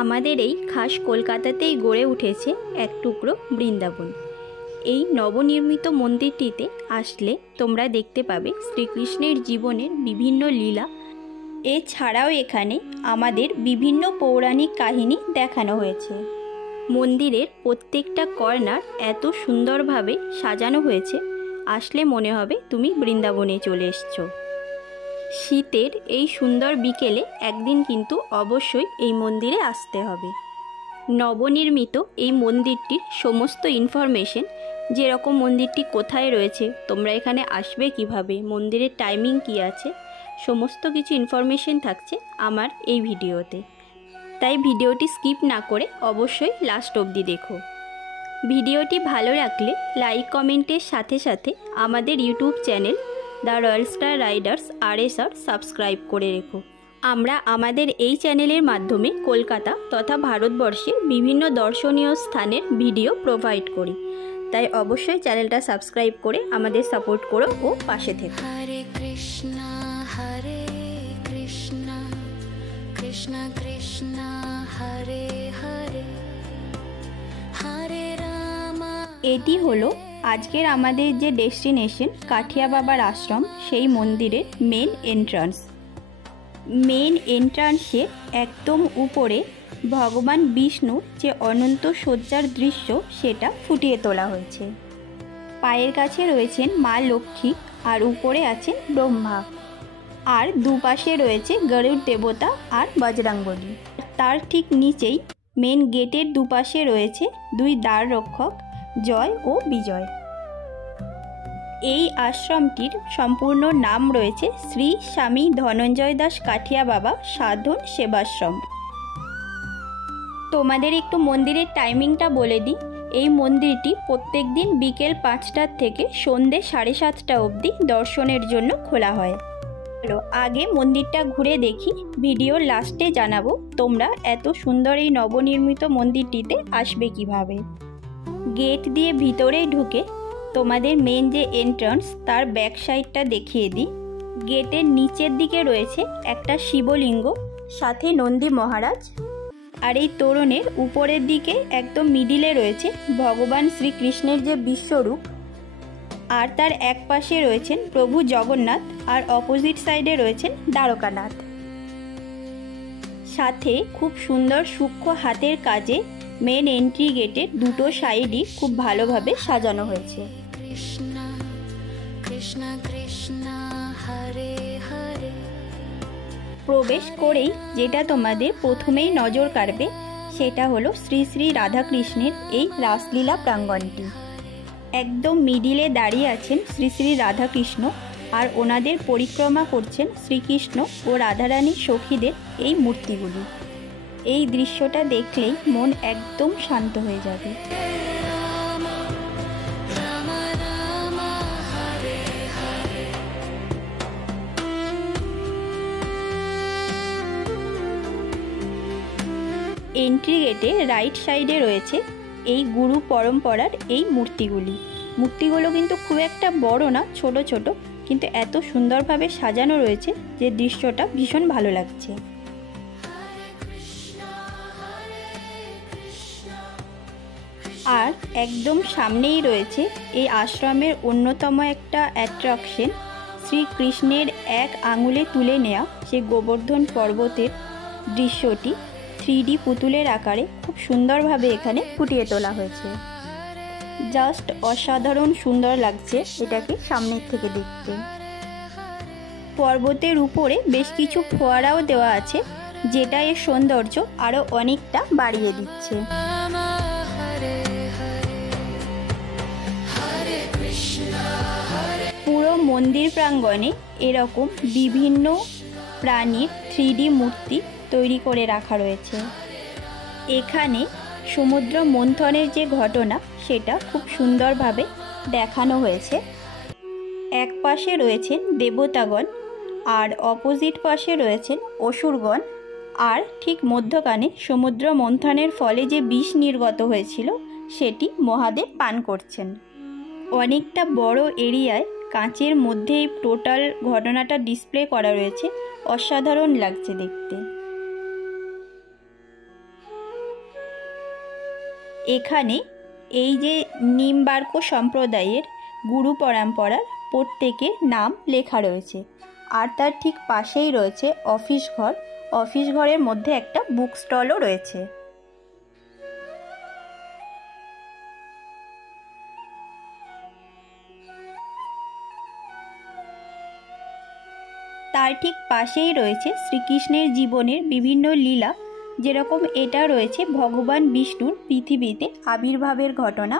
আমাদের এই খাস কলকাতাতেই গড়ে উঠেছে এক টুকরো বৃন্দাবন। এই নবনির্মিত মন্দিরটিতে আসলে তোমরা দেখতে পাবে শ্রীকৃষ্ণের জীবনের বিভিন্ন লীলা। এছাড়াও এখানে আমাদের বিভিন্ন পৌরাণিক কাহিনী দেখানো হয়েছে। মন্দিরের প্রত্যেকটা কর্নার এত সুন্দরভাবে সাজানো হয়েছে, আসলে মনে হবে তুমি বৃন্দাবনে চলে এসছো। শীতের এই সুন্দর বিকেলে একদিন কিন্তু অবশ্যই এই মন্দিরে আসতে হবে। নবনির্মিত এই মন্দিরটির সমস্ত ইনফরমেশন, যেরকম মন্দিরটি কোথায় রয়েছে, তোমরা এখানে আসবে কিভাবে, মন্দিরের টাইমিং কি আছে, সমস্ত কিছু ইনফরমেশন থাকছে আমার এই ভিডিওতে। তাই ভিডিওটি স্কিপ না করে অবশ্যই লাস্ট অবধি দেখো। ভিডিওটি ভালো লাগলে লাইক কমেন্টের সাথে সাথে আমাদের YouTube channel the royal star Riders RSR subscribe করে রেখো। আমরা আমাদের এই চ্যানেলের মাধ্যমে কলকাতা তথা ভারতবর্ষের বিভিন্ন দর্শনীয় স্থানের ভিডিও প্রোভাইড করি, তাই অবশ্যই চ্যানেলটা সাবস্ক্রাইব করে আমাদের সাপোর্ট করো ও পাশে থেকো। হরে কৃষ্ণ কৃষ্ণ কৃষ্ণ হরে হরে হরে রাম। এটি হলো আজকের আমাদের যে ডেস্টিনেশন কাঠিয়া বাবার আশ্রম, সেই মন্দিরের মেন এন্ট্রান্স। মেন এন্ট্রান্সের একদম উপরে ভগবান বিষ্ণুর যে অনন্ত শয্যার দৃশ্য সেটা ফুটিয়ে তোলা হয়েছে। পায়ের কাছে রয়েছেন মা লক্ষ্মী আর উপরে আছেন ব্রহ্মা, আর দুপাশে রয়েছে গরুড় দেবতা আর বজরংবলী। তার ঠিক নিচেই মেন গেটের দুপাশে রয়েছে দুই দ্বার রক্ষক, জয় ও বিজয়। এই আশ্রমটির সম্পূর্ণ নাম রয়েছে শ্রী স্বামী ধনঞ্জয় দাস কাঠিয়া বাবা সাধন সেবাশ্রম। তোমাদের একটু মন্দিরের টাইমিংটা বলে দিই। এই মন্দিরটি প্রত্যেক দিন বিকেল 5টা থেকে সন্ধ্যে 7:30 অবধি দর্শনের জন্য খোলা হয়। চলো আগে মন্দিরটা ঘুরে দেখি, ভিডিওর লাস্টে জানাবো তোমরা এত সুন্দর এই নবনির্মিত মন্দিরটিতে আসবে কিভাবে। গেট দিয়ে ভিতরে ঢুকে তোমাদের মেন যে এন্ট্রান্স তার ব্যাক সাইডটা দেখিয়ে দিই। গেটের নিচের দিকে রয়েছে একটা শিবলিঙ্গ, সাথে নন্দী মহারাজ, আর এই তোরণের উপরের দিকে একদম মিডিলে রয়েছে ভগবান শ্রীকৃষ্ণের যে বিশ্বরূপ, আর তার এক পাশে রয়েছেন প্রভু জগন্নাথ, আর অপোজিট সাইডে রয়েছেন দ্বারকানাথ। সাথে খুব সুন্দর সূক্ষ্ম হাতের কাজে মেন এন্ট্রি গেটের দুটো সাইডই খুব ভালোভাবে সাজানো হয়েছে। কৃষ্ণ কৃষ্ণ কৃষ্ণ হরে হরে। প্রবেশ করেই যেটা তোমাদের প্রথমেই নজর কাড়বে সেটা হলো শ্রী শ্রী রাধাকৃষ্ণের এই রাসলীলা প্রাঙ্গণটি। একদম মিডিলে দাঁড়িয়ে আছেন শ্রী শ্রী রাধাকৃষ্ণ, আর ওনাদের পরিক্রমা করছেন শ্রীকৃষ্ণ ও রাধারানীর সখীদের এই মূর্তিগুলি। এই দৃশ্যটা দেখলেই মন একদম শান্ত হয়ে যাবে। এন্ট্রি গেটে রাইট সাইডে রয়েছে এই গুরু পরম্পরার এই মূর্তিগুলো কিন্তু খুব একটা বড় না, ছোট ছোট, কিন্তু এত সুন্দরভাবে সাজানো রয়েছে যে দৃশ্যটা ভীষণ ভালো লাগছে। আর একদম সামনেই রয়েছে এই আশ্রমের অন্যতম একটা অ্যাট্রাকশন, শ্রীকৃষ্ণের এক আঙুলে তুলে নেওয়া সে গোবর্ধন পর্বতের দৃশ্যটি 3D পুতুলের আকারে খুব সুন্দরভাবে এখানে ফুটিয়ে তোলা হয়েছে। জাস্ট অসাধারণ সুন্দর লাগছে এটাকে সামনের থেকে দেখতে। পর্বতের উপরে বেশ কিছু ফোয়ারাও দেওয়া আছে, যেটা এর সৌন্দর্য আরও অনেকটা বাড়িয়ে দিচ্ছে। পুরো মন্দির প্রাঙ্গণে এরকম বিভিন্ন প্রাণীর 3D মূর্তি তৈরি করে রাখা রয়েছে। এখানে সমুদ্র মন্থনের যে ঘটনা সেটা খুব সুন্দরভাবে দেখানো হয়েছে। এক পাশে রয়েছেন দেবতাগণ, আর অপোজিট পাশে রয়েছেন অসুরগণ, আর ঠিক মধ্যখানে সমুদ্র মন্থনের ফলে যে বিষ নির্গত হয়েছিল সেটি মহাদেব পান করছেন। অনেকটা বড় এরিয়ায় কাঁচের মধ্যে এই টোটাল ঘটনাটা ডিসপ্লে করা রয়েছে, অসাধারণ লাগছে দেখতে। এখানে এই যে নিম্বার্ক সম্প্রদায়ের গুরু পরম্পরার প্রত্যেকের নাম লেখা রয়েছে। আর তার ঠিক পাশেই রয়েছে অফিস ঘর। অফিস ঘরের মধ্যে একটা বুক স্টলও রয়েছে। তার ঠিক পাশেই রয়েছে শ্রীকৃষ্ণের জীবনের বিভিন্ন লীলা, যেরকম এটা রয়েছে ভগবান বিষ্ণুর পৃথিবীতে আবির্ভাবের ঘটনা।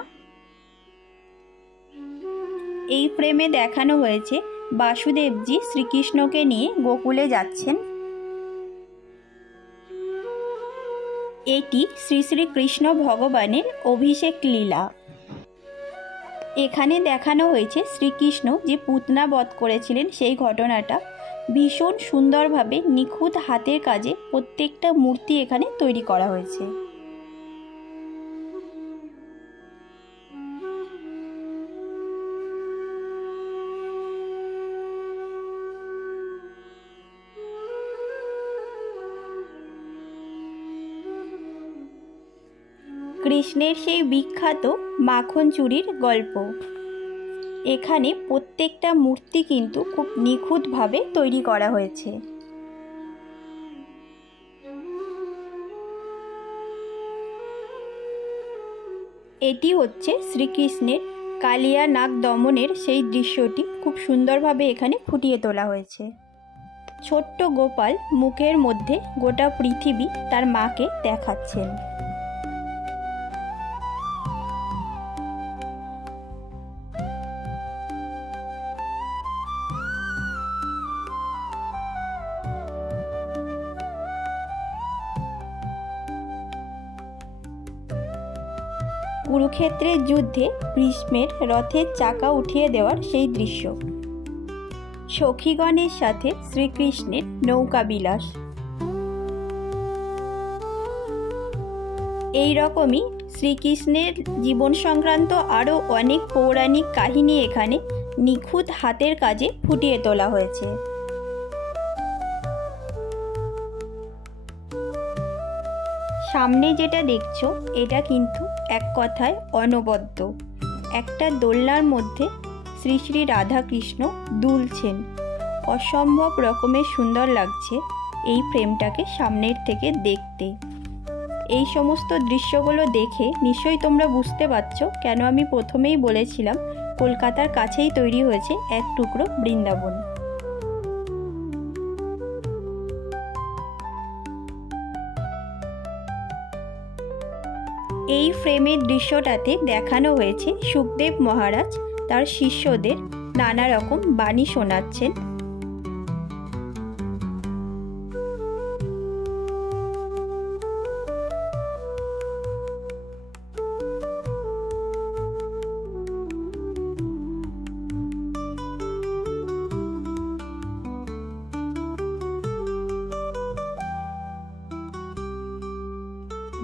এই ফ্রেমে দেখানো হয়েছে বাসুদেবজি শ্রীকৃষ্ণকে নিয়ে গোকুলে যাচ্ছেন। এটি শ্রী শ্রীকৃষ্ণ ভগবানের অভিষেক লীলা। এখানে দেখানো হয়েছে শ্রীকৃষ্ণ যে পুতনা বধ করেছিলেন সেই ঘটনাটা। ভীষণ সুন্দরভাবে নিখুঁত হাতের কাজে প্রত্যেকটা মূর্তি এখানে তৈরি করা হয়েছে। কৃষ্ণের সেই বিখ্যাত মাখন চুরির গল্প। এখানে প্রত্যেকটা মূর্তি কিন্তু খুব নিখুঁতভাবে তৈরি করা হয়েছে। এটি হচ্ছে শ্রীকৃষ্ণের কালিয়া নাগ দমনের সেই দৃশ্যটি খুব সুন্দরভাবে এখানে ফুটিয়ে তোলা হয়েছে। ছোট্ট গোপাল মুখের মধ্যে গোটা পৃথিবী তার মাকে দেখাচ্ছেন। কুরুক্ষেত্রের যুদ্ধে ভীষ্মের রথের চাকা উঠিয়ে দেওয়ার সেই দৃশ্য। সখীগণের সাথে শ্রীকৃষ্ণের নৌকা বিলাস। এই রকমই শ্রীকৃষ্ণের জীবন সংক্রান্ত আরও অনেক পৌরাণিক কাহিনী এখানে নিখুঁত হাতের কাজে ফুটিয়ে তোলা হয়েছে। সামনে যেটা দেখছো এটা কিন্তু এক কথায় অনবদ্য। একটা দোলনার মধ্যে শ্রী শ্রী রাধাকৃষ্ণ দুলছেন। অসম্ভব রকমের সুন্দর লাগছে এই ফ্রেমটাকে সামনের থেকে দেখতে। এই সমস্ত দৃশ্যগুলো দেখে নিশ্চয়ই তোমরা বুঝতে পারছো কেন আমি প্রথমেই বলেছিলাম কলকাতার কাছেই তৈরি হয়েছে এক টুকরো বৃন্দাবন। এই ফ্রেমের দৃশ্যটাতে দেখানো হয়েছে সুখদেব মহারাজ তার শিষ্যদের নানা রকম বাণী শোনাচ্ছেন।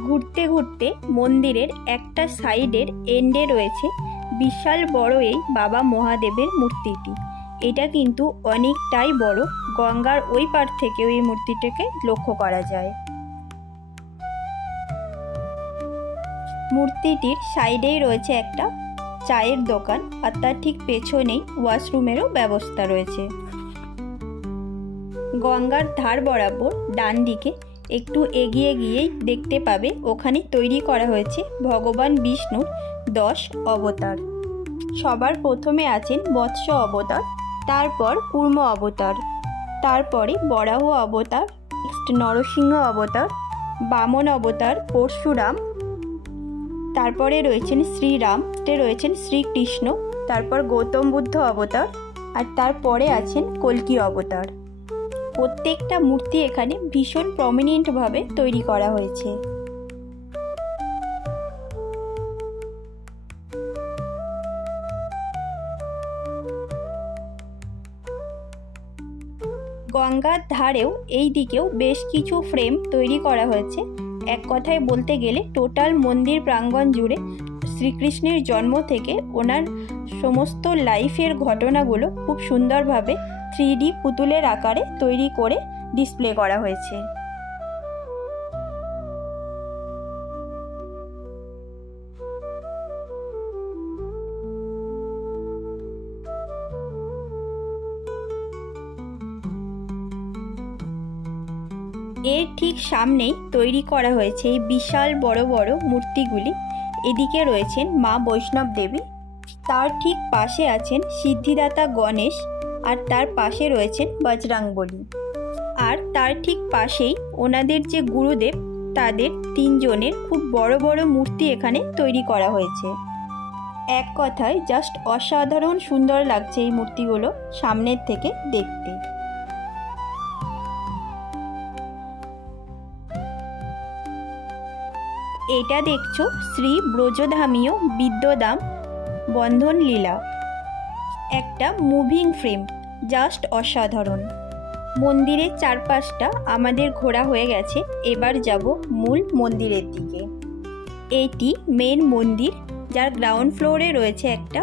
ঘুরতে ঘুরতে মন্দিরের একটা সাইডের এন্ডে রয়েছে বিশাল বড় এই বাবা মহাদেবের মূর্তিটি। এটা কিন্তু অনেকটাই বড়। গঙ্গার ওই পার থেকেও এই মূর্তিটাকে লক্ষ্য করা যায়। মূর্তিটির সাইডেই রয়েছে একটা চায়ের দোকান, আর তার ঠিক পেছনেই ওয়াশরুমেরও ব্যবস্থা রয়েছে। গঙ্গার ধার বরাবর ডান দিকে একটু এগিয়ে গিয়েই দেখতে পাবে ওখানে তৈরি করা হয়েছে ভগবান বিষ্ণুর 10 অবতার। সবার প্রথমে আছেন বৎস অবতার, তারপর কূর্ম অবতার, তারপরে বরাহ অবতার, নেক্সট নরসিংহ অবতার, বামন অবতার পরশুরাম, তারপরে রয়েছেন শ্রীরাম, রয়েছেন শ্রীকৃষ্ণ, তারপর গৌতম বুদ্ধ অবতার, আর তারপরে আছেন কল্কি অবতার। প্রত্যেকটা মূর্তি এখানে ভীষণ প্রমিনেন্টভাবে তৈরি করা হয়েছে। গঙ্গার ধারেও এই দিকেও বেশ কিছু ফ্রেম তৈরি করা হয়েছে। এক কথায় বলতে গেলে টোটাল মন্দির প্রাঙ্গণ জুড়ে শ্রীকৃষ্ণের জন্ম থেকে ওনার সমস্ত লাইফের ঘটনাগুলো খুব সুন্দরভাবে 3D পুতুলের আকারে তৈরি করে ডিসপ্লে করা হয়েছে। এর ঠিক সামনেই তৈরি করা হয়েছে এই বিশাল বড় বড় মূর্তিগুলি। এদিকে রয়েছেন মা বৈষ্ণব দেবী, তার ঠিক পাশে আছেন সিদ্ধিদাতা গণেশ, আর তার পাশে রয়েছেন বজরংবলী। আর তার ঠিক পাশেই ওনাদের যে গুরুদেব, তাদের 3 জনের খুব বড় বড় মূর্তি এখানে তৈরি করা হয়েছে। এক কথায় জাস্ট অসাধারণ সুন্দর লাগছে এই মূর্তিগুলো সামনের থেকে দেখতে। এটা দেখছো শ্রী ব্রজধামীয় বিদ্যদাম বন্ধন লীলা, একটা মুভিং ফ্রেম, জাস্ট অসাধারণ। মন্দিরের চারপাশটা আমাদের ঘোরা হয়ে গেছে, এবার যাব মূল মন্দিরের দিকে। এইটি মেন মন্দির, যার গ্রাউন্ড ফ্লোরে রয়েছে একটা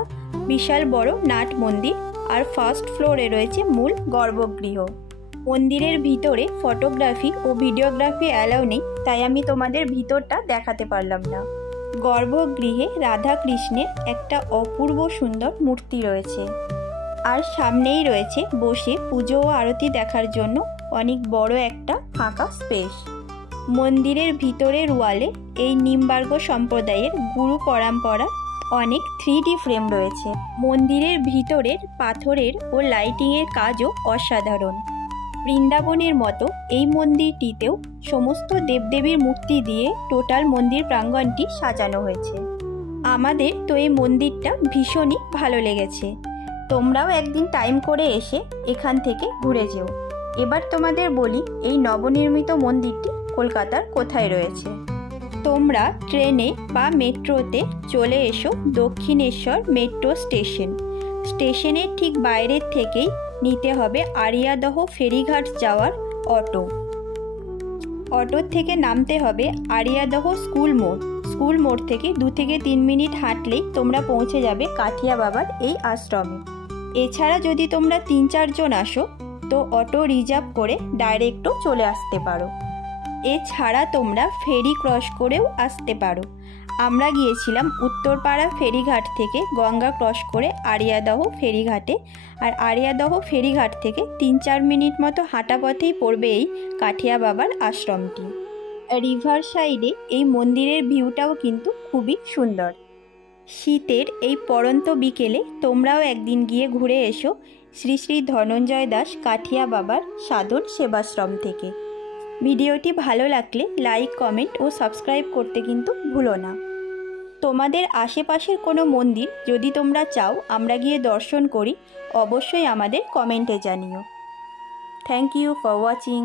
বিশাল বড় নাট মন্দির, আর ফার্স্ট ফ্লোরে রয়েছে মূল গর্ভগৃহ। মন্দিরের ভিতরে ফটোগ্রাফি ও ভিডিওগ্রাফি অ্যালাউ নেই, তাই আমি তোমাদের ভিতরটা দেখাতে পারলাম না। গর্ভগৃহে রাধা কৃষ্ণের একটা অপূর্ব সুন্দর মূর্তি রয়েছে, আর সামনেই রয়েছে বসে পুজো ও আরতি দেখার জন্য অনেক বড় একটা ফাঁকা স্পেস। মন্দিরের ভিতরের ওয়ালে এই নিম্বার্গ সম্প্রদায়ের গুরু পরম্পরা অনেক 3D ফ্রেম রয়েছে। মন্দিরের ভিতরের পাথরের ও লাইটিংয়ের কাজও অসাধারণ। বৃন্দাবনের মতো এই মন্দিরটিতেও সমস্ত দেবদেবীর মূর্তি দিয়ে টোটাল মন্দির প্রাঙ্গণটি সাজানো হয়েছে। আমাদের তো এই মন্দিরটা ভীষণই ভালো লেগেছে। তোমরাও একদিন টাইম করে এসে এখান থেকে ঘুরে যেও। এবার তোমাদের বলি এই নবনির্মিত মন্দিরটি কলকাতার কোথায় রয়েছে। তোমরা ট্রেনে বা মেট্রোতে চলে এসো দক্ষিণেশ্বর মেট্রো স্টেশন। স্টেশনের ঠিক বাইরের থেকেই নিতে হবে আড়িয়াদহ ফেরিঘাট যাওয়ার অটো। অটোর থেকে নামতে হবে আড়িয়াদহ স্কুল মোড়। স্কুল মোড় থেকে 2 থেকে 3 মিনিট হাঁটলেই তোমরা পৌঁছে যাবে কাঠিয়া বাবার এই আশ্রমে। এছাড়া যদি তোমরা 3-4 জন আসো তো অটো রিজার্ভ করে ডাইরেক্টও চলে আসতে পারো। এছাড়া তোমরা ফেরি ক্রস করেও আসতে পারো। আমরা গিয়েছিলাম উত্তরপাড়া ফেরিঘাট থেকে গঙ্গা ক্রস করে আড়িয়াদহ ফেরিঘাটে, আর আড়িয়াদহ ফেরিঘাট থেকে 3-4 মিনিট মতো হাঁটা পথেই পড়বে এই কাঠিয়া বাবার আশ্রমটি। রিভার সাইডে এই মন্দিরের ভিউটাও কিন্তু খুবই সুন্দর। শীতের এই পড়ন্ত বিকেলে তোমরাও একদিন গিয়ে ঘুরে এসো শ্রী শ্রী ধনঞ্জয় দাস কাঠিয়া বাবার সাধন সেবাশ্রম থেকে। ভিডিওটি ভালো লাগলে লাইক, কমেন্ট ও সাবস্ক্রাইব করতে কিন্তু ভুলো না। তোমাদের আশেপাশের কোনো মন্দির যদি তোমরা চাও আমরা গিয়ে দর্শন করি, অবশ্যই আমাদের কমেন্টে জানিও। Thank you for watching.